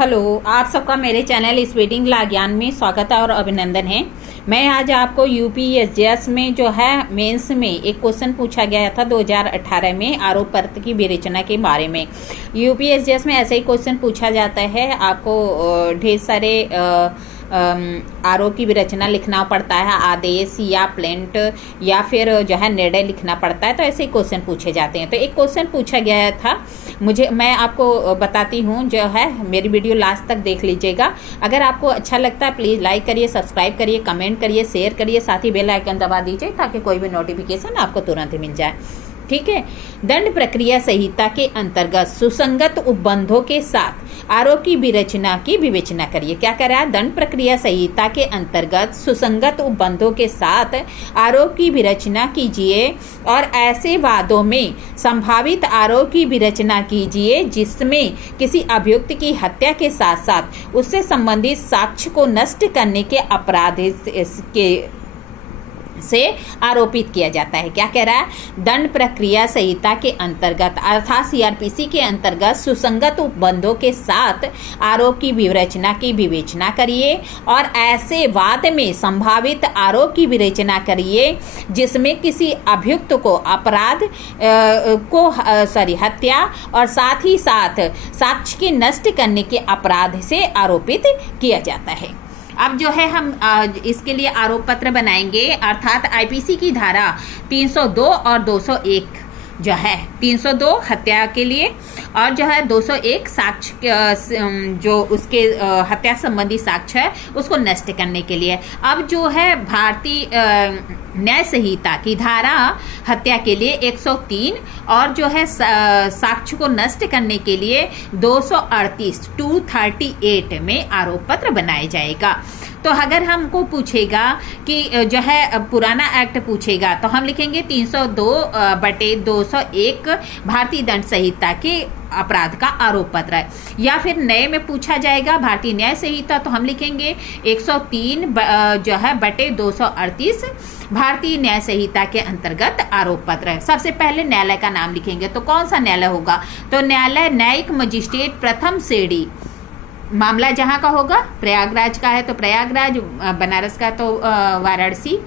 Hello, आप सबका मेरे चैनल स्पीडिंग ला ज्ञान में स्वागत और अभिनंदन है। मैं आज आपको यूपीएससीएस में जो है मेंस में एक क्वेश्चन पूछा गया था 2018 में आरोप पत्र की विवेचना के बारे में। यूपीएससीएस में ऐसे ही क्वेश्चन पूछा जाता है, आपको ढेर सारे आरोप की विरचना लिखना पड़ता है, आदेश या प्लेंट या फिर जो है निर्णय लिखना पड़ता है। तो ऐसे ही क्वेश्चन पूछे जाते हैं। तो एक क्वेश्चन पूछा गया था मैं आपको बताती हूँ, जो है मेरी वीडियो लास्ट तक देख लीजिएगा। अगर आपको अच्छा लगता है प्लीज़ लाइक करिए, सब्सक्राइब करिए, कमेंट करिए, शेयर करिए, साथ ही बेल आइकन दबा दीजिए ताकि कोई भी नोटिफिकेशन आपको तुरंत मिल जाए। ठीक है। दंड प्रक्रिया संहिता के अंतर्गत सुसंगत उपबंधों के साथ आरोप की विरचना की विवेचना करिए। क्या कह रहा है? दंड प्रक्रिया संहिता के अंतर्गत सुसंगत उपबंधों के साथ आरोप की विरचना कीजिए और ऐसे वादों में संभावित आरोप की विरचना कीजिए जिसमें किसी अभियुक्त की हत्या के साथ साथ उससे संबंधित साक्ष्य को नष्ट करने के अपराध के से आरोपित किया जाता है। क्या कह रहा है? दंड प्रक्रिया संहिता के अंतर्गत अर्थात सीआरपीसी के अंतर्गत सुसंगत उपबंधों के साथ आरोप की विरचना की विवेचना करिए और ऐसे वाद में संभावित आरोप की विवेचना करिए जिसमें किसी अभियुक्त को अपराध हत्या और साथ ही साथ साक्ष्य के नष्ट करने के अपराध से आरोपित किया जाता है। अब जो है हम इसके लिए आरोप पत्र बनाएंगे, अर्थात आईपीसी की धारा 302 और 201 जो है 302 हत्या के लिए और जो है 201 साक्ष्य जो उसके हत्या संबंधी साक्ष्य है उसको नष्ट करने के लिए। अब जो है भारतीय न्याय संहिता की धारा हत्या के लिए 103 और जो है साक्ष्य को नष्ट करने के लिए 238 में आरोप पत्र बनाया जाएगा। तो अगर हमको पूछेगा कि जो है पुराना एक्ट पूछेगा तो हम लिखेंगे 302/201 भारतीय दंड संहिता के अपराध का आरोप पत्र है। या फिर नए में पूछा जाएगा भारतीय न्याय संहिता तो हम लिखेंगे 103 जो है बटे 238 भारतीय न्याय संहिता के अंतर्गत आरोप पत्र है। सबसे पहले न्यायालय का नाम लिखेंगे तो कौन सा न्यायालय होगा? तो न्यायालय न्यायिक मजिस्ट्रेट प्रथम श्रेणी। मामला जहाँ का होगा, प्रयागराज का है तो प्रयागराज, बनारस का तो वाराणसी,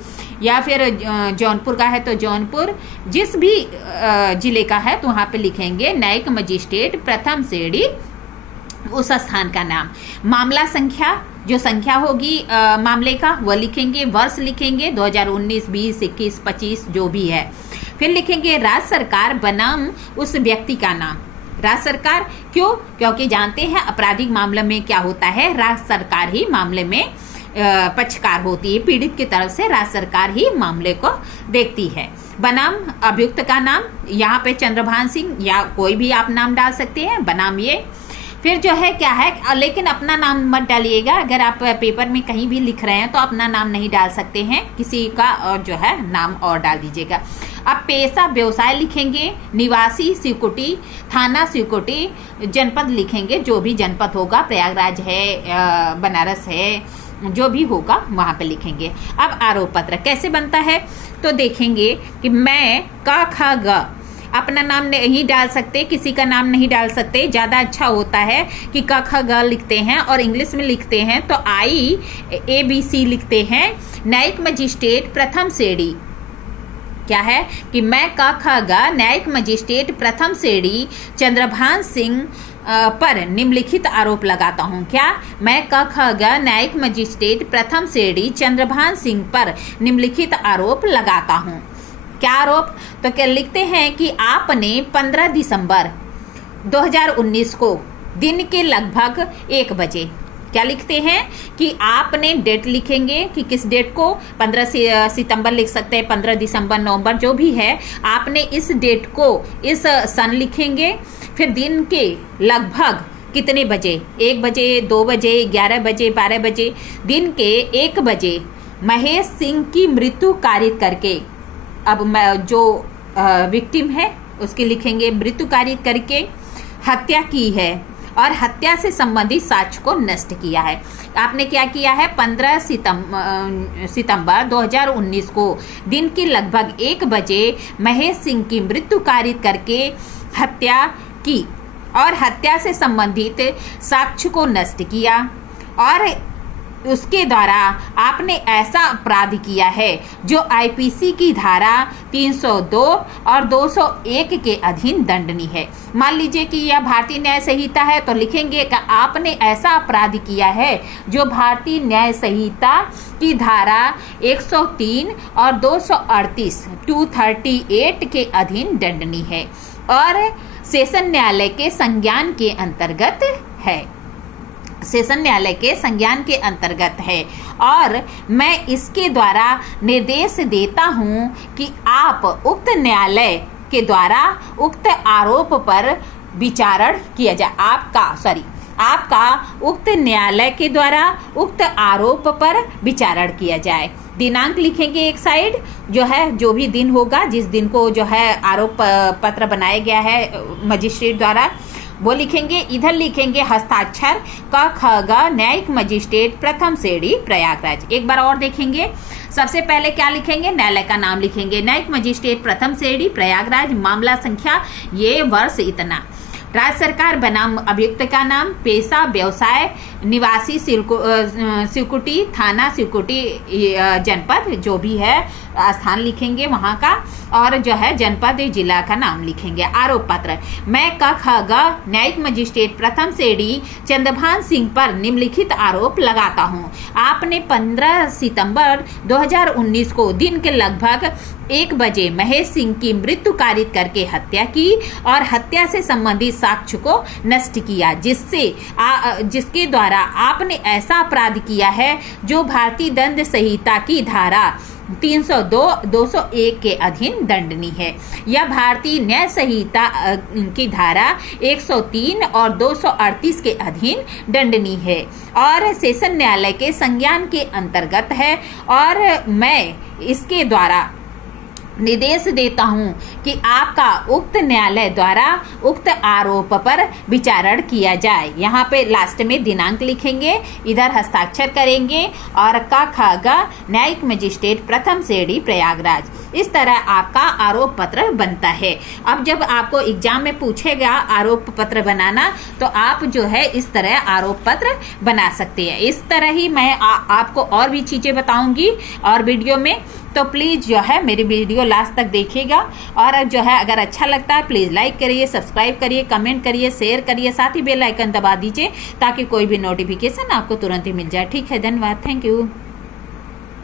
या फिर जौनपुर का है तो जौनपुर, जिस भी जिले का है तो वहाँ पे लिखेंगे न्यायिक मजिस्ट्रेट प्रथम श्रेणी उस स्थान का नाम। मामला संख्या, जो संख्या होगी मामले का वह लिखेंगे, वर्ष लिखेंगे 2019, 20, 21, 25 जो भी है। फिर लिखेंगे राज्य सरकार बनाम उस व्यक्ति का नाम। राज्य सरकार क्यों? क्योंकि जानते हैं आपराधिक मामले में क्या होता है, राज्य सरकार ही मामले में पक्षकार होती है, पीड़ित की तरफ से राज्य सरकार ही मामले को देखती है। बनाम अभियुक्त का नाम, यहाँ पे चंद्रभान सिंह या कोई भी आप नाम डाल सकते हैं, बनाम ये। फिर जो है क्या है, लेकिन अपना नाम मत डालिएगा। अगर आप पेपर में कहीं भी लिख रहे हैं तो अपना नाम नहीं डाल सकते हैं, किसी का और जो है नाम और डाल दीजिएगा। अब पेशा व्यवसाय लिखेंगे, निवासी शिवकुटी, थाना शिवकुटी, जनपद लिखेंगे जो भी जनपद होगा, प्रयागराज है, बनारस है, जो भी होगा वहाँ पे लिखेंगे। अब आरोप पत्र कैसे बनता है तो देखेंगे कि मैं क ख ग अपना नाम नहीं डाल सकते, किसी का नाम नहीं डाल सकते। ज़्यादा अच्छा होता है कि क ख ग लिखते हैं और इंग्लिश में लिखते हैं तो IABC लिखते हैं। न्यायिक मजिस्ट्रेट प्रथम श्रेणी क्या है कि मैं क ख ग न्यायिक मजिस्ट्रेट प्रथम श्रेणी चंद्रभान सिंह पर निम्नलिखित आरोप लगाता हूं। क्या? मैं क ख ग न्यायिक मजिस्ट्रेट प्रथम श्रेणी चंद्रभान सिंह पर निम्नलिखित आरोप लगाता हूं। क्या आरोप? तो क्या लिखते हैं कि आपने 15 दिसंबर 2019 को दिन के लगभग 1 बजे, क्या लिखते हैं कि आपने डेट लिखेंगे कि किस डेट को, 15 सितंबर लिख सकते हैं, 15 दिसंबर, नवंबर जो भी है, आपने इस डेट को इस सन लिखेंगे। फिर दिन के लगभग कितने बजे, 1 बजे, 2 बजे, 11 बजे, 12 बजे, दिन के 1 बजे महेश सिंह की मृत्यु कारित करके, अब जो विक्टिम है उसकी लिखेंगे मृत्यु कारित करके हत्या की है और हत्या से संबंधित साक्ष्य को नष्ट किया है। आपने क्या किया है? 15 सितंबर 2019 को दिन के लगभग 1 बजे महेश सिंह की मृत्यु कारित करके हत्या की। और हत्या से संबंधित साक्ष्य को नष्ट किया और उसके द्वारा आपने ऐसा अपराध किया है जो आईपीसी की धारा 302 और 201 के अधीन दंडनीय है। मान लीजिए कि यह भारतीय न्याय संहिता है तो लिखेंगे कि आपने ऐसा अपराध किया है जो भारतीय न्याय संहिता की धारा 103 और 238 के अधीन दंडनीय है और सेशन न्यायालय के संज्ञान के अंतर्गत है। सेशन न्यायालय के संज्ञान के अंतर्गत है और मैं इसके द्वारा निर्देश देता हूं कि आप उक्त न्यायालय के द्वारा उक्त आरोप पर विचारण किया जाए। आपका उक्त न्यायालय के द्वारा उक्त आरोप पर विचारण किया जाए। दिनांक लिखेंगे एक साइड, जो भी दिन होगा, जिस दिन को आरोप पत्र बनाया गया है मजिस्ट्रेट द्वारा, वो लिखेंगे। इधर लिखेंगे हस्ताक्षर क ख ग न्यायिक मजिस्ट्रेट प्रथम श्रेणी प्रयागराज। एक बार और देखेंगे। सबसे पहले क्या लिखेंगे? न्यायालय का नाम लिखेंगे, न्यायिक मजिस्ट्रेट प्रथम श्रेणी प्रयागराज, मामला संख्या ये, वर्ष इतना, राज्य सरकार बनाम अभियुक्त का नाम, पेशा व्यवसाय, निवासी सिकुटी, थाना सिकुटी, जनपद जो भी है स्थान लिखेंगे वहाँ का, और जनपद जिला का नाम लिखेंगे। आरोप पत्र, मैं क ख ग न्यायिक मजिस्ट्रेट प्रथम श्रेणी चंद्रभान सिंह पर निम्नलिखित आरोप लगाता हूँ। आपने 15 सितंबर 2019 को दिन के लगभग 1 बजे महेश सिंह की मृत्यु कारित करके हत्या की और हत्या से संबंधित साक्ष्य को नष्ट किया, जिसके द्वारा आपने ऐसा अपराध किया है जो भारतीय दंड संहिता की धारा 302, 201 के अधीन दंडनीय है। यह भारतीय न्याय संहिता की धारा 103 और 238 के अधीन दंडनीय है और सेशन न्यायालय के संज्ञान के अंतर्गत है और मैं इसके द्वारा निर्देश देता हूं कि आपका उक्त न्यायालय द्वारा उक्त आरोप पर विचारण किया जाए। यहाँ पे लास्ट में दिनांक लिखेंगे, इधर हस्ताक्षर करेंगे और क ख ग न्यायिक मजिस्ट्रेट प्रथम श्रेणी प्रयागराज। इस तरह आपका आरोप पत्र बनता है। अब जब आपको एग्जाम में पूछेगा आरोप पत्र बनाना तो आप इस तरह आरोप पत्र बना सकते हैं। इस तरह ही मैं आपको और भी चीजें बताऊंगी और वीडियो में, तो प्लीज मेरी वीडियो लास्ट तक देखिएगा और अगर अच्छा लगता है प्लीज लाइक करिए, सब्सक्राइब करिए, कमेंट करिए, शेयर करिए, साथ ही बेल आइकन दबा दीजिए ताकि कोई भी नोटिफिकेशन आपको तुरंत ही मिल जाए। ठीक है, धन्यवाद, थैंक यू।